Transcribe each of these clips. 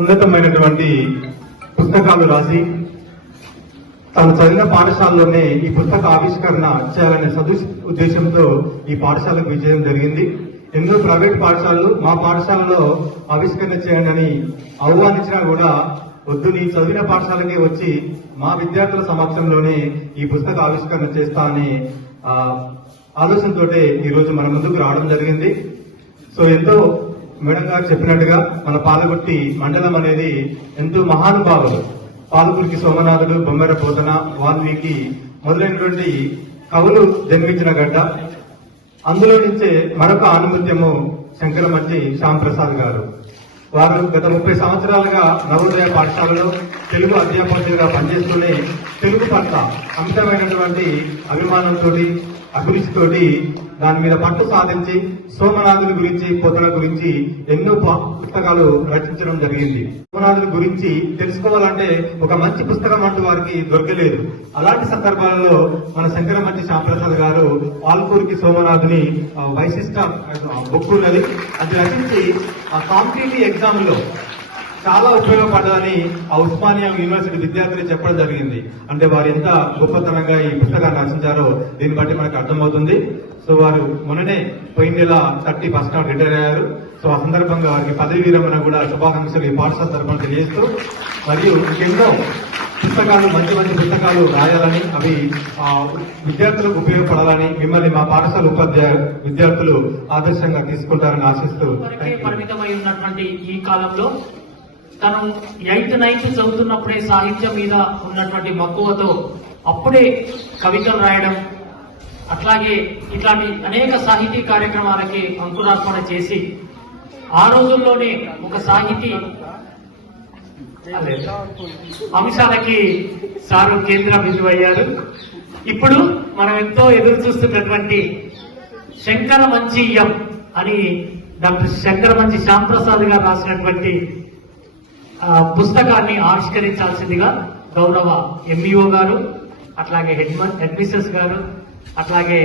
ఉన్నతమైనటువంటి పుస్తకాలు రాసి తాను చదివిన పాఠశాలలోనే ఈ పుస్తక ఆవిష్కరణ చేయాలనే సదు ఉద్దేశంతో ఈ పాఠశాలకు విజయం జరిగింది. ఎన్నో ప్రైవేట్ పాఠశాలలు మా పాఠశాలలో ఆవిష్కరణ చేయండి అని ఆహ్వానించినా కూడా వద్దు నీ చదివిన పాఠశాలకే వచ్చి మా విద్యార్థుల సమక్షంలోనే ఈ పుస్తక ఆవిష్కరణ చేస్తా అనే ఆలోచనతోటే ఈరోజు మన ముందుకు రావడం జరిగింది. సో ఎంతో మేడం గారు చెప్పినట్టుగా మన పాలగుట్టి మండలం అనేది ఎంతో మహానుభావులు. పాలకుర్తి సోమనాథుడు బొమ్మెర పోతన వాల్మీకి మొదలైనటువంటి కవులు జన్మించిన గడ్డ. అందులో నుంచే మరొక ఆనుమత్యము శంకరమంచి శ్యాంప్రసాద్ గారు. వారు గత ముప్పై సంవత్సరాలుగా నవోదయ పాఠశాలలో తెలుగు అధ్యాపకులుగా పనిచేస్తూనే తెలుగు పట్ల అమితమైనటువంటి అభిమానంతో అభిరుచితోటి దాని మీద పట్టు సాధించి సోమనాథుని గురించి పొదల గురించి ఎన్నో పుస్తకాలు రచించడం జరిగింది. సోమనాథుని గురించి తెలుసుకోవాలంటే ఒక మంచి పుస్తకం అంటూ వారికి దొరకలేదు. అలాంటి సందర్భాలలో మన శంకరమంచి శ్యాంప్రసాద్ గారు ఆల్కూరికి సోమనాథుని ఆ, వైశిష్ట బుక్ ఉన్నది. అది రచించి ఆ కాంపిటేటివ్ ఎగ్జామ్లో చాలా ఉపయోగపడ్డదని ఆ ఉస్మానియా యూనివర్సిటీ విద్యార్థులు చెప్పడం జరిగింది. అంటే వారు ఎంత గొప్పతనంగా ఈ పుస్తకాన్ని రచించారో దీన్ని బట్టి మనకు అర్థమవుతుంది. సో వారు మొన్ననే పోయిన నెల థర్టీ ఫస్ట్ రిటైర్ అయ్యారు. సో ఆ సందర్భంగా వారికి పదవి విరమణ కూడా శుభాకాంక్షలు ఈ పాఠశాల తరఫున తెలియజేస్తూ మరియు ఎన్నో పుస్తకాలు మంచి మంచి పుస్తకాలు రాయాలని అవి విద్యార్థులకు ఉపయోగపడాలని మిమ్మల్ని మా పాఠశాల ఉపాధ్యాయ విద్యార్థులు ఆదర్శంగా తీసుకుంటారని ఆశిస్తూ పరిమితమై ఉన్నటువంటి ఈ కాలంలో తను ఎయిత్ నైన్త్ చదువుతున్నప్పుడే సాహిత్యం మీద ఉన్నటువంటి మక్కువతో అప్పుడే కవితలు రాయడం అట్లాగే ఇట్లాంటి అనేక సాహితీ కార్యక్రమాలకి అంకురార్పణ చేసి ఆ రోజుల్లోనే ఒక సాహితీ అంశాలకి సారు కేంద్ర బిందువు అయ్యారు ఇప్పుడు మనం ఎంతో ఎదురు చూస్తున్నటువంటి శంకర ఎం అని డాక్టర్ శంకర మంచి శ్యాంప్రసాద్ గారు రాసినటువంటి పుస్తకాన్ని ఆవిష్కరించాల్సిందిగా గౌరవ ఎంఈఓ గారు అట్లాగే హెడ్ హెడ్మిస్టర్స్ గారు అట్లాగే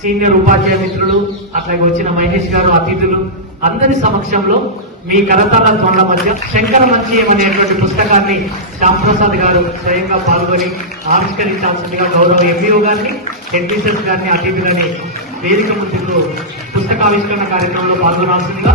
సీనియర్ ఉపాధ్యాయ మిత్రులు అట్లాగే వచ్చిన మహేష్ గారు అతిథులు అందరి సమక్షంలో మీ కరతాల ధ్వనుల మధ్య శంకర మంచియం అనేటువంటి పుస్తకాన్ని శ్యాంప్రసాద్ గారు స్వయంగా పాల్గొని ఆవిష్కరించాల్సిందిగా గౌరవ ఎంఈఓ గారిని హెడ్ గారిని అతిథులని వేదిక ముందుకు పుస్తకావిష్కరణ కార్యక్రమంలో పాల్గొనాల్సిందిగా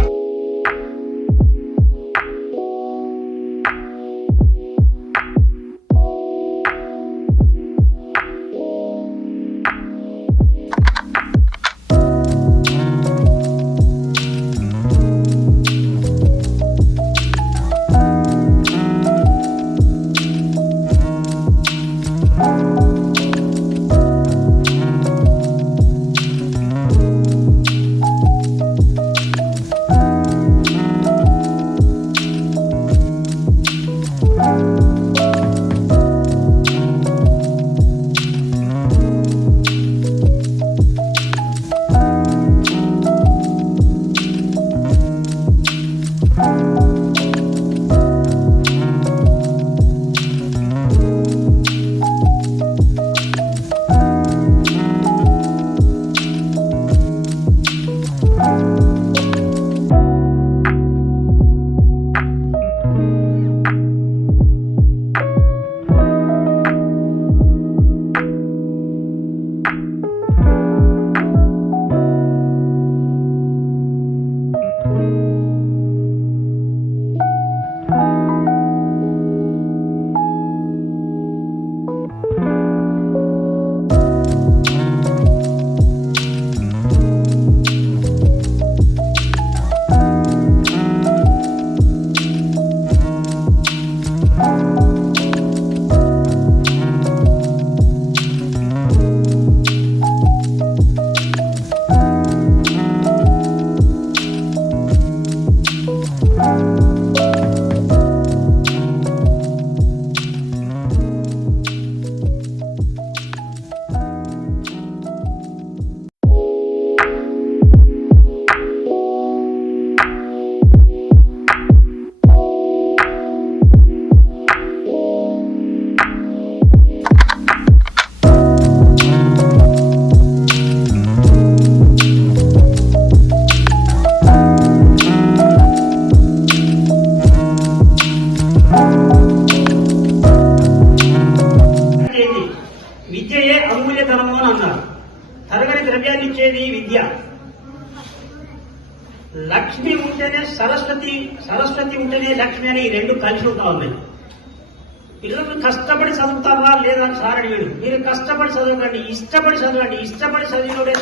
చదువుతావా లేదా అని సార్ అడిగాడు మీరు కష్టపడి చదవకండి ఇష్టపడి చదవండి ఇష్టపడి చదివినోడే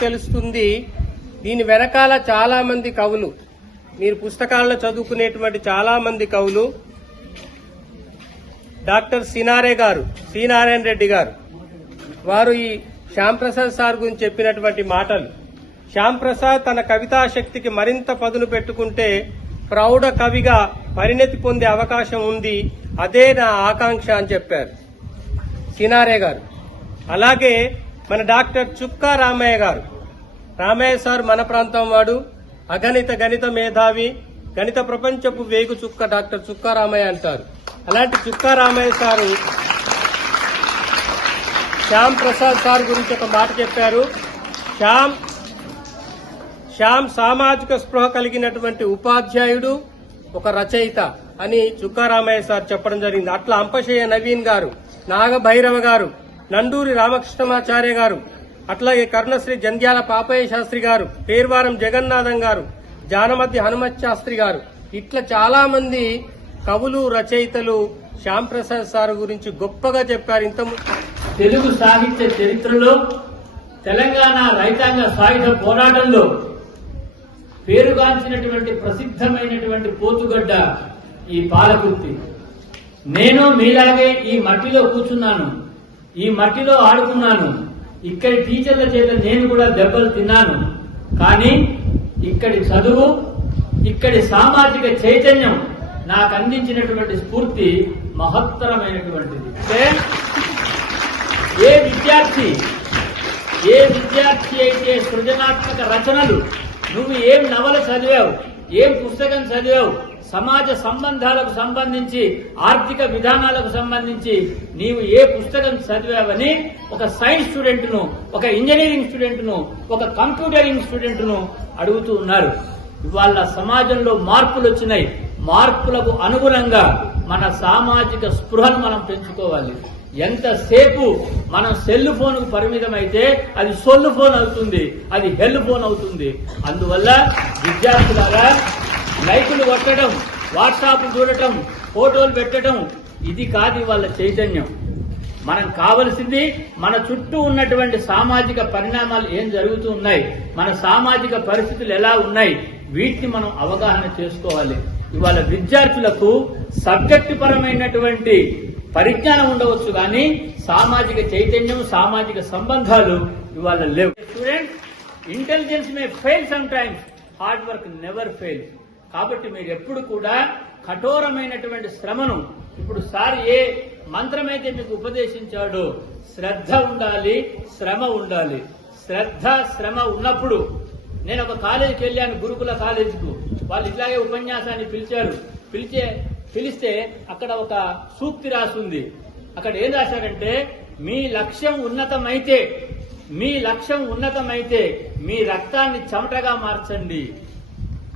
తెలుస్తుంది దీని వెనకాల చాలా మంది కవులు మీరు పుస్తకాల్లో చదువుకునేటువంటి చాలా మంది కవులు డాక్టర్ సినారే గారు సీనారాయణ రెడ్డి గారు. వారు ఈ శ్యాంప్రసాద్ సార్ గురించి చెప్పినటువంటి మాటలు. శ్యాంప్రసాద్ తన కవితా శక్తికి మరింత పదును పెట్టుకుంటే ప్రౌఢ కవిగా పరిణతి పొందే అవకాశం ఉంది అదే నా ఆకాంక్ష అని చెప్పారు. కినారే గారు. అలాగే మన డాక్టర్ చుక్కా రామయ్య గారు. రామయ్య సార్ మన ప్రాంతం వాడు. అగణిత గణిత మేధావి. గణిత ప్రపంచపు వేగు చుక్క డాక్టర్ చుక్కా రామయ్య అంటారు. అలాంటి చుక్కా రామయ్య సారు శ్యామ్ ప్రసాద్ సార్ గురించి ఒక మాట చెప్పారు. శ్యామ్ శ్యామ్ సామాజిక స్పృహ కలిగినటువంటి ఉపాధ్యాయుడు ఒక రచయిత. అని చుక్కారామయ్య సార్ చెప్పడం జరిగింది. అట్లా అంపశయ్య నవీన్ గారు నాగభైరవ గారు నండూరి రామకృష్ణమాచార్య గారు అట్లాగే కర్ణశ్రీ జంధ్యాల పాపయ్య శాస్త్రి గారు పేర్వారం జగన్నాథం గారు జానమతి హనుమత్ శాస్త్రి గారు. ఇట్లా చాలా మంది కవులు రచయితలు శ్యామ్ ప్రసాద్ సార్ గురించి గొప్పగా చెప్పారు. ఇంత తెలుగు సాహిత్య చరిత్రలో తెలంగాణ రైతాంగ సాయుధ పోరాటంలో పేరుగాంచినటువంటి ప్రసిద్ధమైనటువంటి పోతుగడ్డ ఈ పాలకుర్తి నేను మీలాగే ఈ మట్టిలో కూర్చున్నాను. ఈ మట్టిలో ఆడుకున్నాను. ఇక్కడి టీచర్ల చేత నేను కూడా దెబ్బలు తిన్నాను. కానీ ఇక్కడి చదువు ఇక్కడి సామాజిక చైతన్యం నాకు అందించినటువంటి స్ఫూర్తి మహత్తరమైనటువంటిది. అంటే ఏ విద్యార్థి ఏ విద్యార్థి అయితే సృజనాత్మక రచనలు నువ్వు ఏం నవల చదివావు ఏం పుస్తకం చదివావు సమాజ సంబంధాలకు సంబంధించి ఆర్థిక విధానాలకు సంబంధించి నీవు ఏ పుస్తకం చదివావని ఒక సైన్స్ స్టూడెంట్ను ఒక ఇంజనీరింగ్ స్టూడెంట్ను ఒక కంప్యూటరింగ్ స్టూడెంట్ను అడుగుతూ ఉన్నారు. ఇవాళ సమాజంలో మార్పులు వచ్చినాయి. మార్పులకు అనుగుణంగా మన సామాజిక స్పృహను మనం పెంచుకోవాలి. ఎంతసేపు మనం సెల్ ఫోన్కు పరిమితం అయితే అది సొల్లు ఫోన్ అవుతుంది అది హెల్ ఫోన్ అవుతుంది. అందువల్ల విద్యార్థులారా లైకులు కొట్టడం వాట్సాప్ చూడటం ఫోటోలు పెట్టడం ఇది కాదు వాళ్ళ చైతన్యం. మనం కావలసింది మన చుట్టూ ఉన్నటువంటి సామాజిక పరిణామాలు ఏం జరుగుతూ ఉన్నాయి మన సామాజిక పరిస్థితులు ఎలా ఉన్నాయి వీటిని మనం అవగాహన చేసుకోవాలి. ఇవాళ విద్యార్థులకు సబ్జెక్టు పరమైనటువంటి పరిజ్ఞానం ఉండవచ్చు కానీ సామాజిక చైతన్యం సామాజిక సంబంధాలు ఇవాళ లేవు. Students intelligence may fail sometimes hard work never fails కాబట్టి మీరు ఎప్పుడు కూడా కఠోరమైనటువంటి శ్రమను ఇప్పుడు సార్ ఏ మంత్రమైతే మీకు ఉపదేశించాడో శ్రద్ధ ఉండాలి శ్రమ ఉండాలి. శ్రద్ధ శ్రమ ఉన్నప్పుడు నేను ఒక కాలేజీకి వెళ్ళాను గురుకుల కాలేజీకు. వాళ్ళు ఇట్లాగే ఉపన్యాసాన్ని పిలిచారు. పిలిచే పిలిస్తే అక్కడ ఒక సూక్తి రాసుంది. అక్కడ ఏం రాశారంటే మీ లక్ష్యం ఉన్నతమైతే మీ లక్ష్యం ఉన్నతమైతే మీ రక్తాన్ని చెమటగా మార్చండి.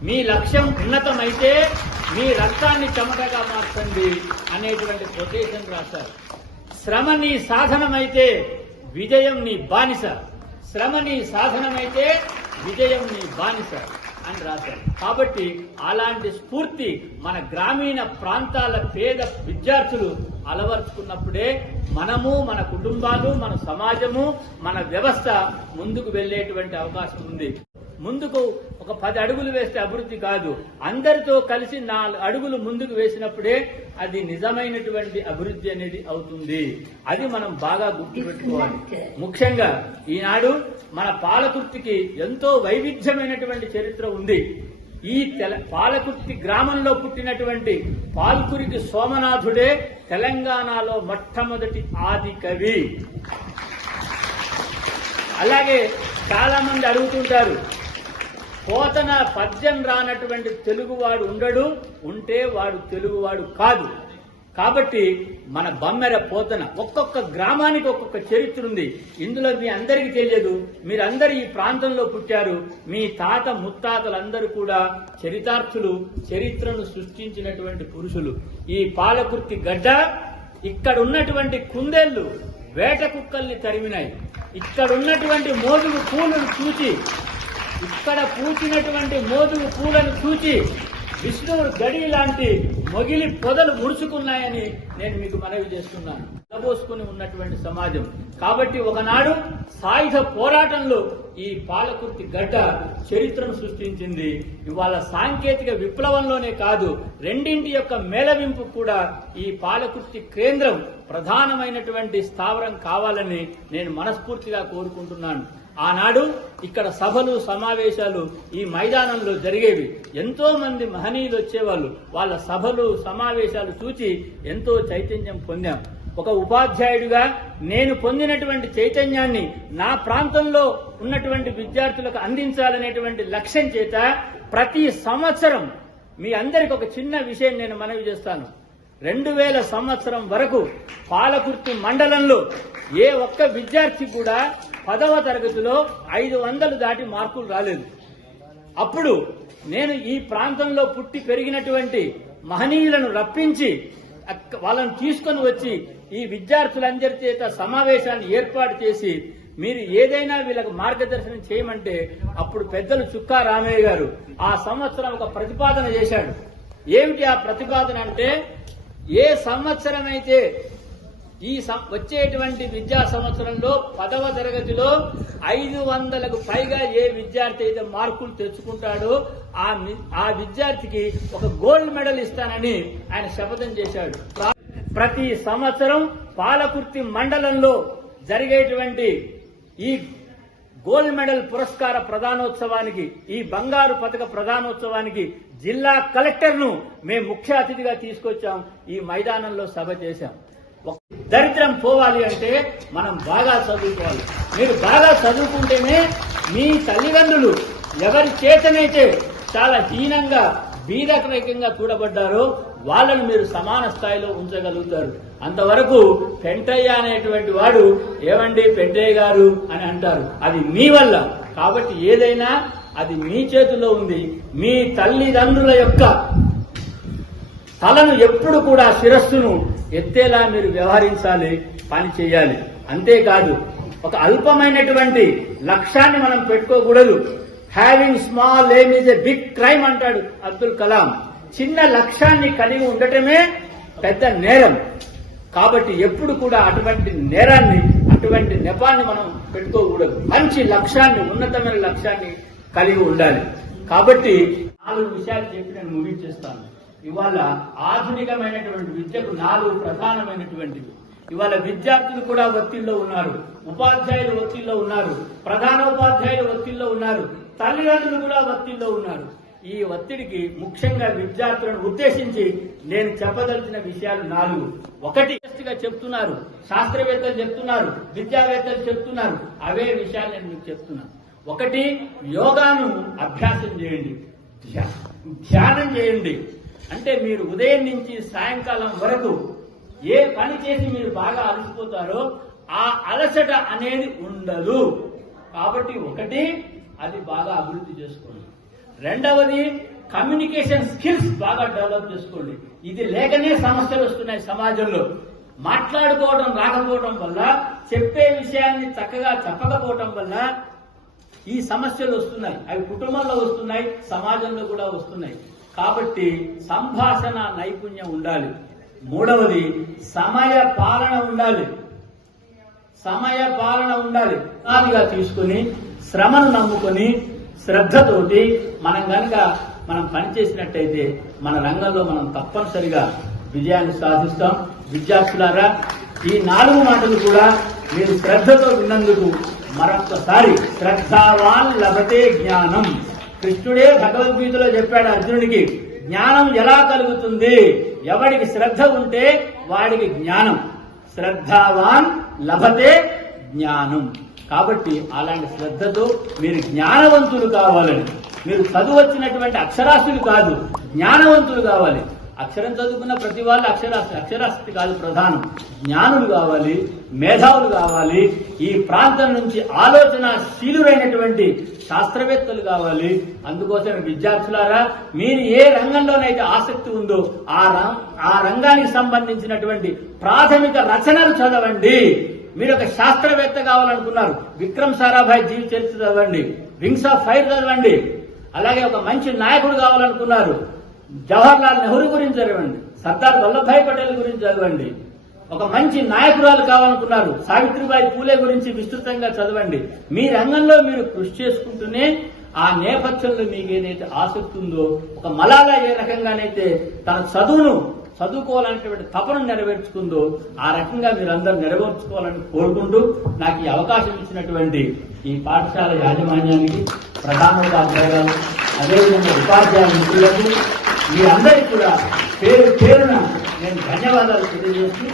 మీ లక్ష్యం ఉన్నతమైతే మీ రక్తాన్ని చెమటగా మార్చండి అనేటువంటి కొటేషన్ రాశారు. శ్రమ నీ సాధనమైతే విజయం నీ బానిస. శ్రమ నీ సాధనమైతే విజయం నీ బానిస అని రాశారు. కాబట్టి అలాంటి స్ఫూర్తి మన గ్రామీణ ప్రాంతాల పేద విద్యార్థులు అలవర్చుకున్నప్పుడే మనము మన కుటుంబాలు మన సమాజము మన వ్యవస్థ ముందుకు వెళ్ళేటువంటి అవకాశం ఉంది. ముందుకు ఒక పది అడుగులు వేస్తే అభివృద్ధి కాదు. అందరితో కలిసి నాలుగు అడుగులు ముందుకు వేసినప్పుడే అది నిజమైనటువంటి అభివృద్ధి అనేది అవుతుంది. అది మనం బాగా గుర్తుపెట్టుకోవాలి. ముఖ్యంగా ఈనాడు మన పాలకుర్తికి ఎంతో వైవిధ్యమైనటువంటి చరిత్ర ఉంది. ఈ తెల పాలకుర్తి గ్రామంలో పుట్టినటువంటి పాల్కురికి సోమనాథుడే తెలంగాణలో మొట్టమొదటి ఆది కవి. అలాగే చాలా మంది అడుగుతుంటారు పోతన పద్యం రానటువంటి తెలుగువాడు ఉండడు ఉంటే వాడు తెలుగువాడు కాదు. కాబట్టి మన బమ్మెర పోతన ఒక్కొక్క గ్రామానికి ఒక్కొక్క చరిత్ర ఉంది. ఇందులో మీ అందరికీ తెలియదు మీరందరూ ఈ ప్రాంతంలో పుట్టారు. మీ తాత ముత్తాతలందరూ కూడా చరితార్థులు చరిత్రను సృష్టించినటువంటి పురుషులు. ఈ పాలకుర్తి గడ్డ ఇక్కడ ఉన్నటువంటి కుందేళ్ళు వేట కుక్కల్ని తరిమినాయి. ఇక్కడ ఉన్నటువంటి మోదుగు పూలను చూచి ఇక్కడ పూచినటువంటి మోదుగు పూలను చూచి విష్ణువు గడి లాంటి మొగిలి పొదలు ముడుచుకున్నాయని నేను మీకు మనవి చేస్తున్నాను. పోసుకుని ఉన్నటువంటి సమాజం. కాబట్టి ఒకనాడు సాయుధ పోరాటంలో ఈ పాలకుర్తి గడ్డ చరిత్రను సృష్టించింది. ఇవాళ సాంకేతిక విప్లవంలోనే కాదు రెండింటి యొక్క మేళవింపు కూడా ఈ పాలకుర్తి కేంద్రం ప్రధానమైనటువంటి స్థావరం కావాలని నేను మనస్ఫూర్తిగా కోరుకుంటున్నాను. ఆనాడు ఇక్కడ సభలు సమావేశాలు ఈ మైదానంలో జరిగేవి. ఎంతో మంది మహనీయులు వచ్చేవాళ్ళు. వాళ్ళ సభలు సమావేశాలు చూచి ఎంతో చైతన్యం పొందాం. ఒక ఉపాధ్యాయుడిగా నేను పొందినటువంటి చైతన్యాన్ని నా ప్రాంతంలో ఉన్నటువంటి విద్యార్థులకు అందించాలనేటువంటి లక్ష్యం చేత ప్రతి సంవత్సరం మీ అందరికి ఒక చిన్న విషయం నేను మనవి చేస్తాను. రెండు వేల సంవత్సరం వరకు పాలకుర్తి మండలంలో ఏ ఒక్క విద్యార్థి కూడా పదవ తరగతిలో ఐదు వందలు దాటి మార్కులు రాలేదు. అప్పుడు నేను ఈ ప్రాంతంలో పుట్టి పెరిగినటువంటి మహనీయులను రప్పించి వాళ్ళను వాళ్ళని తీసుకొని వచ్చి ఈ విద్యార్థులందరి చేత సమావేశాన్ని ఏర్పాటు చేసి మీరు ఏదైనా వీళ్ళకు మార్గదర్శనం చేయమంటే అప్పుడు పెద్దలు చుక్కా రామయ్య గారు ఆ సంవత్సరం ఒక ప్రతిపాదన చేశాడు. ఏమిటి ఆ ప్రతిపాదన అంటే ఏ సంవత్సరం అయితే ఈ సం- వచ్చేటువంటి విద్యా సంవత్సరంలో పదవ తరగతిలో ఐదు వందలకు పైగా ఏ విద్యార్థి అయితే మార్కులు తెచ్చుకుంటాడో ఆ ఆ విద్యార్థికి ఒక గోల్డ్ మెడల్ ఇస్తానని ఆయన శపథం చేశాడు. ప్రతి సంవత్సరం పాలకుర్తి మండలంలో జరిగేటువంటి ఈ గోల్డ్ మెడల్ పురస్కార ప్రధానోత్సవానికి ఈ బంగారు పథక ప్రధానోత్సవానికి జిల్లా కలెక్టర్ను మేము ముఖ్య అతిథిగా తీసుకొచ్చాం. ఈ మైదానంలో సభ చేశాం. దరిద్రం పోవాలి అంటే మనం బాగా చదువుకోవాలి. మీరు బాగా చదువుకుంటేనే మీ తల్లిదండ్రులు ఎవరి చేతనైతే చాలా హీనంగా బీదకరేకంగా చూడబడ్డారో వాళ్ళను మీరు సమాన స్థాయిలో ఉంచగలుగుతారు. అంతవరకు పెంటయ్య అనేటువంటి వాడు ఏమండి పెంటయ్య గారు అని అంటారు. అది మీ వల్ల. కాబట్టి ఏదైనా అది మీ చేతిలో ఉంది. మీ తల్లిదండ్రుల యొక్క తలను ఎప్పుడు కూడా శిరస్సును ఎత్తేలా మీరు వ్యవహరించాలి పని చేయాలి. అంతేకాదు ఒక అల్పమైనటువంటి లక్ష్యాన్ని మనం పెట్టుకోకూడదు. Having small aim is a big crime అంటాడు అబ్దుల్ కలాం. చిన్న లక్ష్యాన్ని కలిగి ఉండటమే పెద్ద నేరం. కాబట్టి ఎప్పుడు కూడా అటువంటి నేరాన్ని అటువంటి నెపాన్ని మనం పెట్టుకోకూడదు. మంచి లక్ష్యాన్ని ఉన్నతమైన లక్ష్యాన్ని కలిగి ఉండాలి. కాబట్టి నాలుగు విషయాలు చెప్పి నేను ముగించేస్తాను. ఇవాళ ఆధునికమైనటువంటి విద్యకు నాలుగు ప్రధానమైనటువంటివి. ఇవాళ విద్యార్థులు కూడా ఒత్తిడిలో ఉన్నారు. ఉపాధ్యాయులు ఒత్తిడిలో ఉన్నారు. ప్రధానోపాధ్యాయులు ఒత్తిడిలో ఉన్నారు. తల్లిదండ్రులు కూడా ఒత్తిడిలో ఉన్నారు. ఈ ఒత్తిడికి ముఖ్యంగా విద్యార్థులను ఉద్దేశించి నేను చెప్పదలిచిన విషయాలు నాలుగు. ఒకటి గా చెప్తున్నారు శాస్త్రవేత్తలు చెప్తున్నారు విద్యావేత్తలు చెప్తున్నారు. అవే విషయాలు నేను మీకు చెప్తున్నాను. ఒకటి యోగాను అభ్యాసం చేయండి. ధ్యా- ధ్యానం చేయండి. అంటే మీరు ఉదయం నుంచి సాయంకాలం వరకు ఏ పని చేసి మీరు బాగా అలసిపోతారో ఆ అలసట అనేది ఉండదు. కాబట్టి ఒకటి అది బాగా అభివృద్ధి చేసుకోండి. రెండవది కమ్యూనికేషన్ స్కిల్స్ బాగా డెవలప్ చేసుకోండి. ఇది లేకనే సమస్యలు వస్తున్నాయి సమాజంలో. మాట్లాడుకోవడం రాకపోవడం వల్ల చెప్పే విషయాన్ని చక్కగా చెప్పకపోవడం వల్ల ఈ సమస్యలు వస్తున్నాయి. అవి కుటుంబంలో వస్తున్నాయి సమాజంలో కూడా వస్తున్నాయి. కాబట్టి సంభాషణ నైపుణ్యం ఉండాలి. మూడవది సమయ పాలన ఉండాలి. సమయ పాలన ఉండాలి. ఆదిగా తీసుకుని శ్రమను నమ్ముకొని శ్రద్ధతోటి మనం కనుక మనం పనిచేసినట్టయితే మన రంగంలో మనం తప్పనిసరిగా విజయాన్ని సాధిస్తాం. విద్యార్థులారా ఈ నాలుగు మాటలు కూడా మీరు శ్రద్ధతో విన్నందుకు మరొక్కసారి శ్రద్ధావాన్ లభతే జ్ఞానం. కృష్ణుడే భగవద్గీతలో చెప్పాడు అర్జునుడికి జ్ఞానం ఎలా కలుగుతుంది? ఎవడికి శ్రద్ధ ఉంటే వాడికి జ్ఞానం. శ్రద్ధావాన్ లభతే జ్ఞానం. కాబట్టి అలాంటి శ్రద్ధతో మీరు జ్ఞానవంతులు కావాలని. మీరు చదువు వచ్చినటువంటి అక్షరాస్యులు కాదు జ్ఞానవంతులు కావాలి. అక్షరం చదువుకున్న ప్రతి వాళ్ళు అక్షరాస్తి అక్షరాస్తి కాదు ప్రధానం. జ్ఞానులు కావాలి మేధావులు కావాలి ఈ ప్రాంతం నుంచి ఆలోచనశీలురైనటువంటి శాస్త్రవేత్తలు కావాలి. అందుకోసం విద్యార్థులారా మీరు ఏ రంగంలోనైతే ఆసక్తి ఉందో ఆ రం- ఆ రంగానికి సంబంధించినటువంటి ప్రాథమిక రచనలు చదవండి. మీరు ఒక శాస్త్రవేత్త కావాలనుకున్నారు. విక్రమ్ సారాభాయ్ జీవి చరిత్ర చదవండి. వింగ్స్ ఆఫ్ ఫైర్ చదవండి. అలాగే ఒక మంచి నాయకుడు కావాలనుకున్నారు. జవహర్ లాల్ నెహ్రూ గురించి చదవండి. సర్దార్ వల్లభాయ్ పటేల్ గురించి చదవండి. ఒక మంచి నాయకురాలు కావాలనుకున్నారు. సావిత్రిబాయి పూలే గురించి విస్తృతంగా చదవండి. మీ రంగంలో మీరు కృషి చేసుకుంటూనే ఆ నేపథ్యంలో మీకు ఏదైతే ఆసక్తి ఉందో ఒక మలాలా ఏ రకంగానైతే తన చదువును చదువుకోవాలనేటువంటి తపన నెరవేర్చుకుందో ఆ రకంగా మీరందరూ నెరవేర్చుకోవాలని కోరుకుంటూ నాకు ఈ అవకాశం ఇచ్చినటువంటి ఈ పాఠశాల యాజమాన్యానికి ప్రధానోపాధ్యాయులు అదేవిధంగా ఉపాధ్యాయ మిత్రులకు మీ అందరికీ కూడా పేరు పేరున నేను ధన్యవాదాలు తెలియజేస్తూ